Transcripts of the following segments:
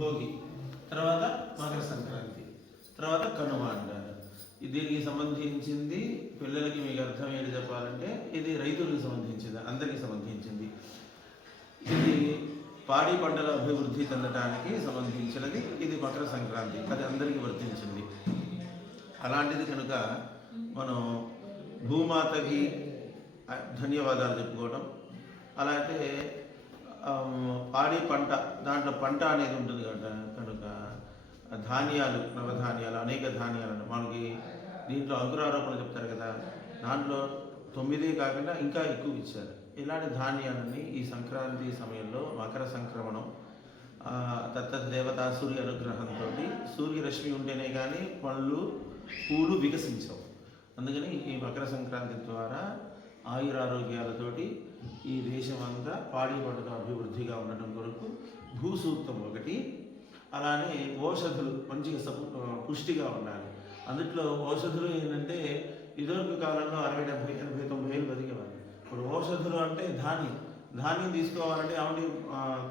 భోగి, తర్వాత మకర సంక్రాంతి, తర్వాత కనుమ అంటారు. దీనికి సంబంధించింది పిల్లలకి మీకు అర్థం ఏంటి చెప్పాలంటే ఇది రైతులకు సంబంధించింది, అందరికీ సంబంధించింది. ఇది పాడి పంటల అభివృద్ధి చెందడానికి సంబంధించినది. ఇది మకర సంక్రాంతి, అది అందరికీ వర్తించింది. అలాంటిది కనుక మనం భూమాతకి ధన్యవాదాలు చెప్పుకోవడం, అలాగే పాడి పంట, దాంట్లో పంట అనేది ఉంటుంది కనుక ధాన్యాలు, నవధాన్యాలు, అనేక ధాన్యాలను మనకి దీంట్లో అంకురారోపణ చెప్తారు కదా, దాంట్లో 9 కాకుండా ఇంకా ఎక్కువ ఇచ్చారు. ఇలాంటి ధాన్యాలని ఈ సంక్రాంతి సమయంలో మకర సంక్రమణం దేవతా సూర్య అనుగ్రహంతో, సూర్యరశ్మి ఉంటేనే కానీ పళ్ళు పూలు వికసించవు. అందుకని ఈ మకర సంక్రాంతి ద్వారా ఆయురారోగ్యాలతోటి ఈ దేశం అంతా పాడి పంటతో అభివృద్ధిగా ఉండటం కొరకు భూసూక్తం ఒకటి, అలానే ఔషధులు మంచిగా పుష్టిగా ఉండాలి. అందుట్లో ఔషధులు ఏంటంటే ఇదివరకు కాలంలో 60, 70, 80, 90 ఏళ్ళు బతికేవారు. ఇప్పుడు ఔషధులు అంటే ధాన్యం తీసుకోవాలంటే ఆవిడ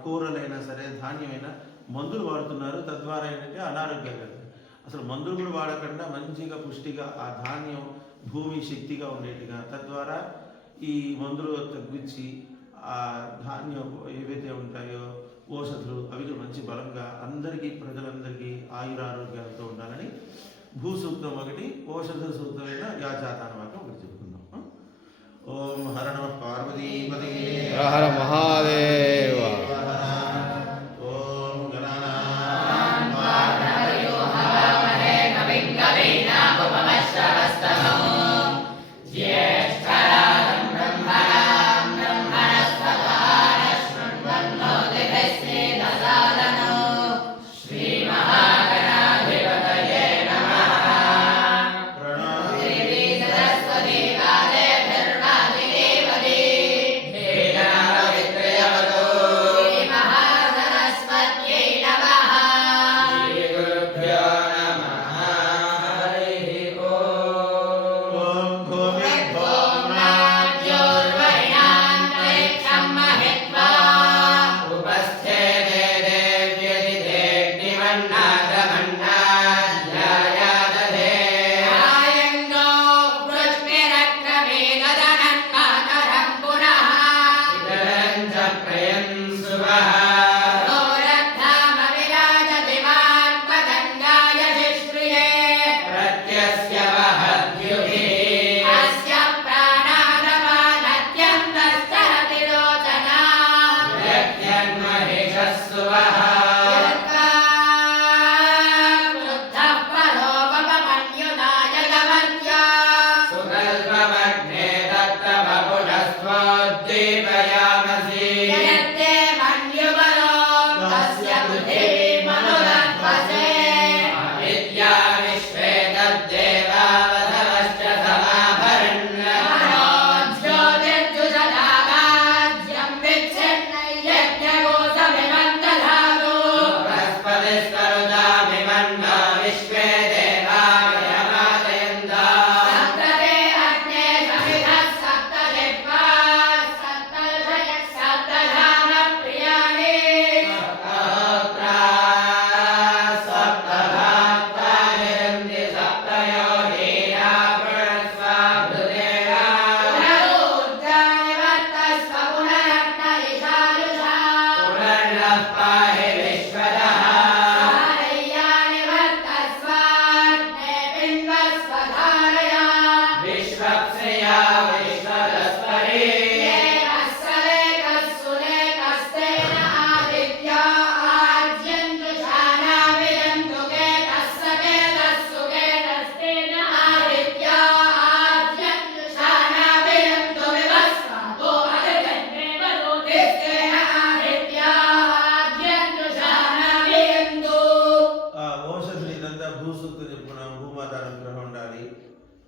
కూరలైనా సరే ధాన్యమైనా మందులు వాడుతున్నారు. తద్వారా ఏంటంటే అనారోగ్యాలు. అసలు మందులు కూడా వాడకుండా మంచిగా పుష్టిగా ఆ ధాన్యం భూమి శక్తిగా ఉండేట్టుగా, తద్వారా ఈ మందులు తగ్గించి ఆ ధాన్యం ఏవైతే ఉంటాయో ఔషధులు అవి మంచి బలంగా అందరికీ, ప్రజలందరికీ ఆయురారోగ్యాలతో ఉండాలని భూసూక్తం ఒకటి, ఔషధ సూక్తమైన యాజాతానవాక్యం ఒకటి చెప్పుకుందాం. ఓం హర నమః పార్వతీపదే హర మహాదేవ.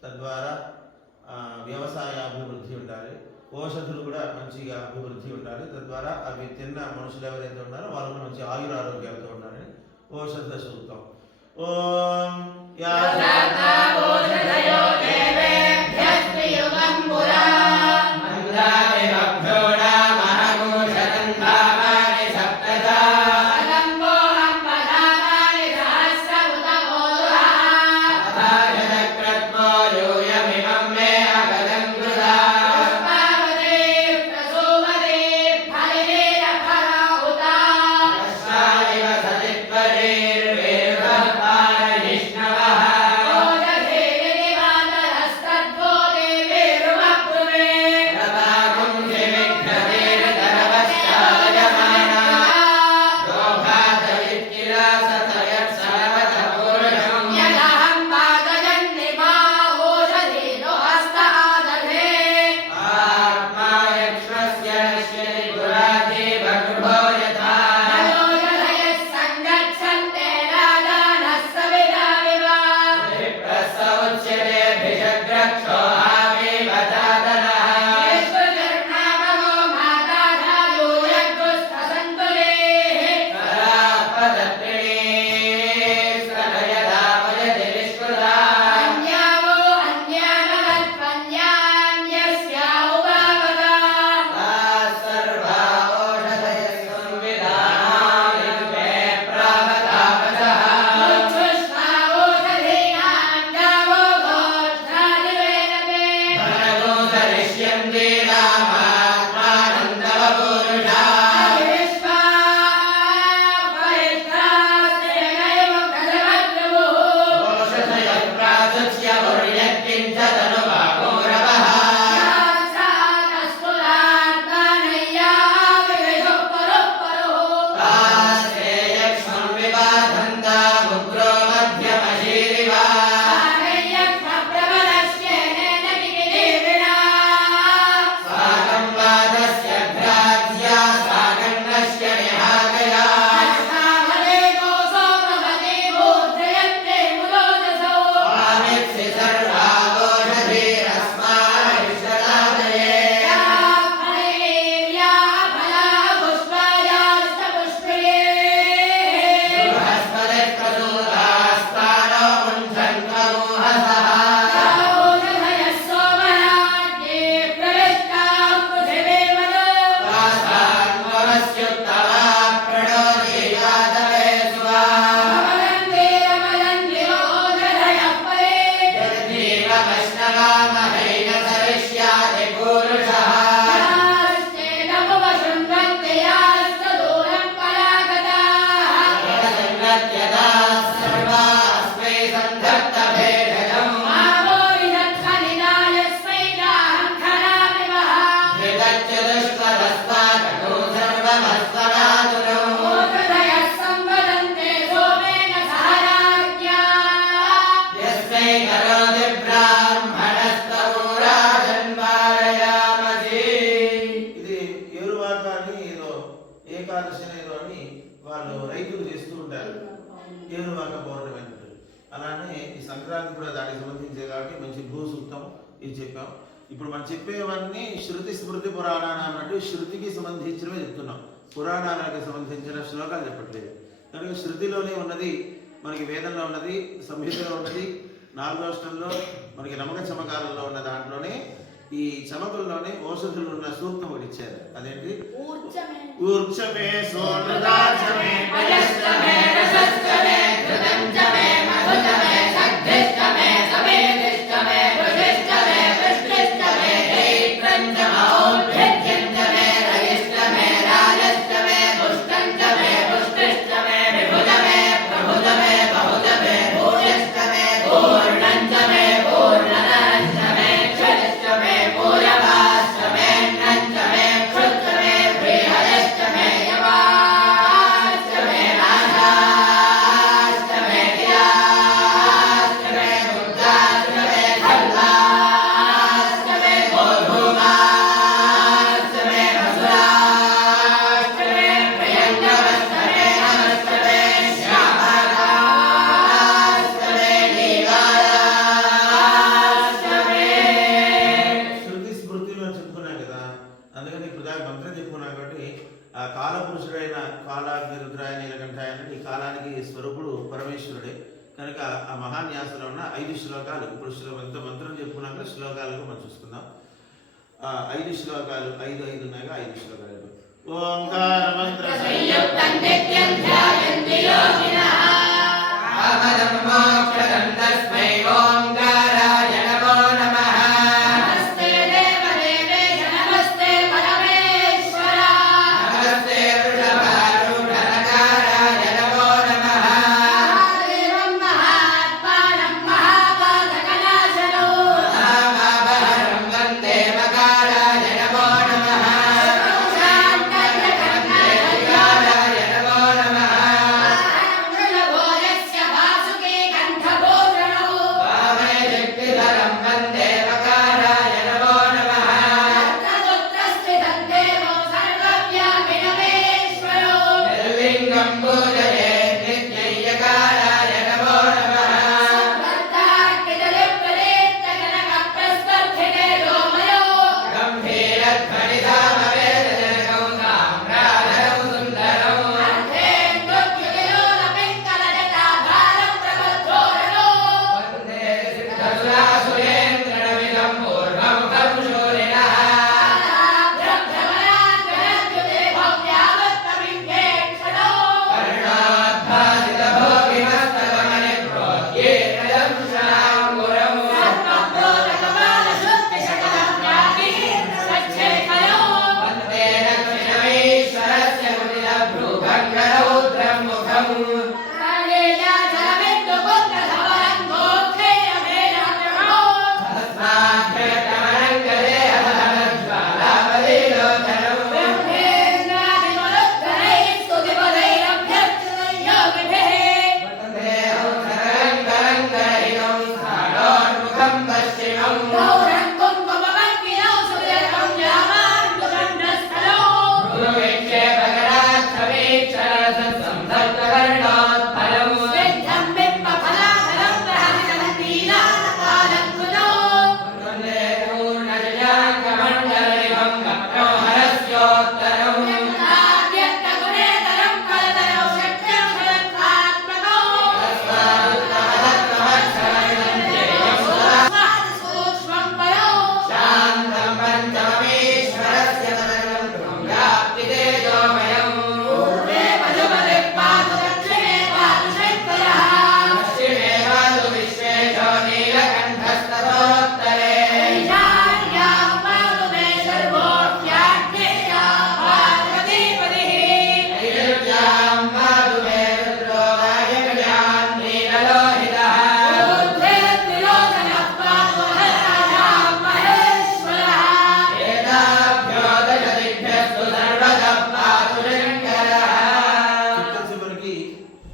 తద్వారా వ్యవసాయ అభివృద్ధి ఉండాలి, ఔషధులు కూడా మంచిగా అభివృద్ధి ఉండాలి. తద్వారా అవి తిన్న మనుషులు ఎవరైతే ఉన్నారో వాళ్ళు మంచి ఆయురారోగ్యాలతో ఉండాలని ఔషధ సూక్తం. ఓం प्रत्यदा सर्वास्मै सन्धत्तभेषजम् आवो विदत्खनिदायस्मै दाहं खरामि वः विदच्च दुष्पदस्वाकटो सर्वमस्वरातुलो हृदयः संवदन्ते सोमेन सह राज्ञा यस्मै करोति ब्राह्मणस्तवो राजन् वारयामसि ఇది ఏరువాక అని ఏదో ఏకాదశి ఏదో అని వాళ్ళు రైతులు చేస్తూ ఉంటారు. ఏరువాక పౌర్ణమి అన్నట్టు. అలానే ఈ సంక్రాంతి కూడా దానికి సంబంధించే కాబట్టి మంచి భూ సూక్తం ఇది చెప్పాం. ఇప్పుడు మనం చెప్పేవన్నీ శృతి స్మృతి పురాణాలు అన్నట్టు శృతికి సంబంధించినవి చెప్తున్నాం. పురాణాలకు సంబంధించిన శ్లోకాలు చెప్పట్లేదు. కనుక శృతిలోనే ఉన్నది, మనకి వేదంలో ఉన్నది, సంహితలో ఉన్నది, 4వ అష్టంలో మనకి నమక చమకాలలో ఉన్న దాంట్లోనే ఈ చమకుల్లోనే ఔషధులు ఉన్న సూక్తం ఒకటి ఇచ్చారు. అదేంటి? ఊర్చమే సోనృదాచమే అజస్తమే రసస్తమే ధృతంచమే మధుతమే సద్ధిష్టమే సమేతిష్టమే వృషిష్టమే వృష్టిష్టమే దైత్రంచమే ఔద్ధత్యంచమే రయిష్టమే రాజష్టమే పుష్టంచమే పుష్టిష్టమే విభుతమే ప్రభుతమే బహుతమే భూయష్టమే పూర్ణంచమే పూర్ణనష్టమే క్షరిష్టమే పూరవాష్టమే నంచమే క్షుత్తమే బృహదష్టమే యవాష్టమే నాశాష్టమే కిలాష్టమే బుద్ధాష్టమే ఖల్లాష్టమే గోధూమాష్టమే మధురాష్టమే ప్రియంగవష్టమే నమస్తమే శ్యామలాష్టమే నీలాష్టమే శృతి స్మృతిలో చెప్పుకున్నాం కదా. అందుకని ఇప్పుడు దాకా మంత్రం చెప్పుకున్నాం కాబట్టి ఆ కాల పురుషుడైన కాలాగ్ని రుద్రాయ నీలకంఠాయ అంటే ఈ కాలానికి స్వరూపుడు పరమేశ్వరుడే. కనుక ఆ మహాన్యాసంలో ఉన్న 5 శ్లోకాలు ఇప్పుడు మంత్రం చెప్పుకున్నాక శ్లోకాలకు మనం చూసుకుందాం. 5 శ్లోకాలు 5 ఉన్నాయిగా 5 శ్లోకాలు. ఓంకార మంత్ర సంయుక్తం నిత్యం ధ్యాయంతి యోగినః కామదం మోక్షదం తస్మై ఓంకారాయ నమో నమః నమస్తే దేవదేవేశ నమస్తే పరమేశ్వర నమస్తే వృషభారూఢనకారాయ నమో నమః మహాదేవం మహాత్మానం మహాపాతకనాశనో మహామాభరణం వందే మకారాయ నమో నమః శాంతయకర్ణకర్ణాయ కారాయ నమో నమః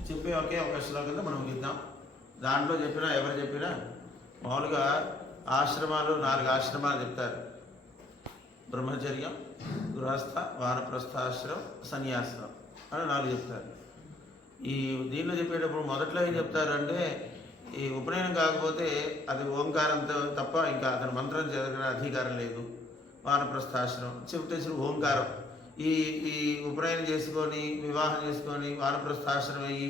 చెప్పే ఒకే ఒక శ్లోకంతో మనం ముగిద్దాం. దాంట్లో చెప్పినా ఎవరు చెప్పినా మామూలుగా ఆశ్రమాలు 4 ఆశ్రమాలు చెప్తారు. బ్రహ్మచర్యం, గృహస్థ, వానప్రస్థాశ్రమం, సన్యాశ్రమం అని 4 చెప్తారు. ఈ దీనిలో చెప్పేటప్పుడు మొదట్లో ఏం చెప్తారంటే ఈ ఉపనయనం కాకపోతే అది ఓంకారంతో తప్ప ఇంకా అతను మంత్రం చదివిన అధికారం లేదు. వానప్రస్థాశ్రమం చెప్తే ఓంకారం. ఈ ఈ ఉపనయనం చేసుకొని వివాహం చేసుకొని వానప్రస్థాశ్రమం అయ్యి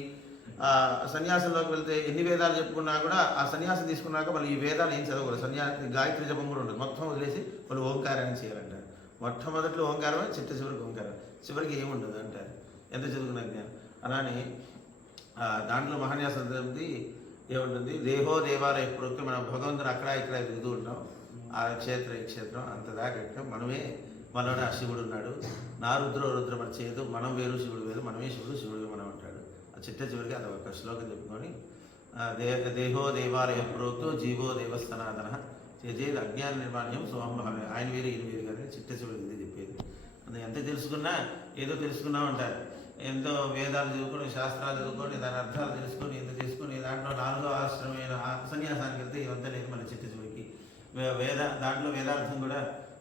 సన్యాసంలోకి వెళ్తే ఎన్ని వేదాలు చెప్పుకున్నా కూడా ఆ సన్యాసం తీసుకున్నాక వాళ్ళు ఈ వేదాలు ఏం చదవకూడదు. గాయత్రి జపం కూడా ఉండదు. మొత్తం వదిలేసి వాళ్ళు ఓంకారాన్ని చేయాలంటారు. మొట్టమొదట్లో ఓంకారమే, చివరికి ఓంకారం, చివరికి ఏముండదు అంటారు ఎంత చదువుకున్నా జ్ఞానం. అలానే దాంట్లో మహాన్యాసం ఏముంటుంది, దేహో దేవాలయ ప్రోక్తి మనం భగవంతుడు అక్కడ ఇక్కడ ఎదుగుతూ ఉంటాం. ఆ క్షేత్రం ఈ క్షేత్రం అంత దాకా మనమే, మనలోనే ఆ శివుడు ఉన్నాడు. నా రుద్రం చేయదు, మనం వేరు శివుడు వేరు, మనమే శివుడు శివుడు మనం అంటాడు. ఆ చివరికి అది ఒక శ్లోకం చెప్పుకొని దేహో దేవాలయ ప్రోక్తో జీవో దేవస్థానాదన చేజేది అజ్ఞాన నిర్మాణ్యం సోహంభావం. ఆయన వేరు ఈయన వేరు కానీ చివరికి ఇది చెప్పేది. అందుకే ఎంత తెలుసుకున్నా ఏదో తెలుసుకున్నాం అంటారు. ఎంతో వేదాలు చదువుకొని శాస్త్రాలు చదువుకొని దాని అర్థాలు తెలుసుకొని ఎంత చేసుకొని దాంట్లో 4వ ఆశ్రమైన సన్యాసానికి వెళ్తే ఇవంతా లేదు మన చివరికి. దాంట్లో వేదార్థం కూడా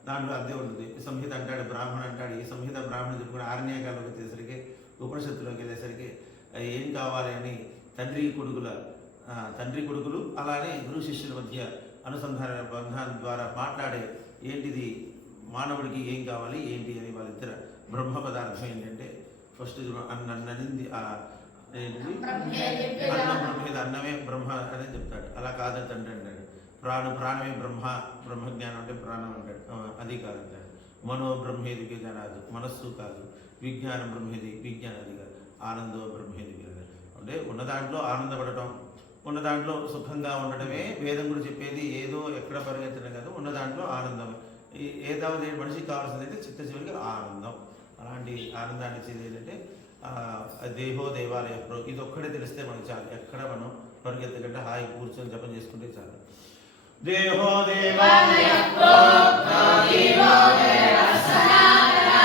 దాంట్లో అర్థం ఉంటుంది. సంహిత అంటాడు, బ్రాహ్మణ అంటాడు. ఈ సంహిత బ్రాహ్మణ చెప్పుకుని ఆరణ్యకాలకు వచ్చేసరికి ఉపనిషత్తులోకి వెళ్ళేసరికి ఏం కావాలి అని తండ్రి కొడుకులు అలానే గురు శిష్యుల మధ్య అనుసంధాన బంధాల ద్వారా మాట్లాడే ఏంటిది మానవుడికి ఏం కావాలి ఏంటి అని వాళ్ళిద్దరు బ్రహ్మ పదార్థం ఏంటంటే ఫస్ట్ అన్నది అన్నం బ్రహ్మేది, అన్నమే బ్రహ్మ అని చెప్తాడు. అలా కాదని తండ్రి అంటాడు. ప్రాణమే బ్రహ్మజ్ఞానం అంటే ప్రాణం అంటాడు. అది కాదంటాడు. మనో బ్రహ్మేది విజ్ఞానాదు, మనస్సు కాదు. విజ్ఞానం బ్రహ్మేది, విజ్ఞానం అది కాదు. ఆనందో బ్రహ్మేది అంటే ఉన్న దాంట్లో ఆనందపడటం, ఉన్న దాంట్లో సుఖంగా ఉండటమే వేదం కూడా చెప్పేది. ఏదో ఎక్కడ పరిగెత్తడం కాదు, ఉన్న దాంట్లో ఆనందం. ఏదావది మనిషికి కావాల్సిందైతే చివరికి ఆనందం. అలాంటి ఆనందాన్ని ఇచ్చేది ఏంటంటే దేహో దేవాలయ ఇది ఒక్కడే తెలిస్తే మనకి చాలు. ఎక్కడ మనం పరిగెత్తకంటే హాయి కూర్చొని జపం చేసుకుంటే చాలు. దేహో దేవాలయ ప్రోక్తో జీవో దేవస్థానాదనః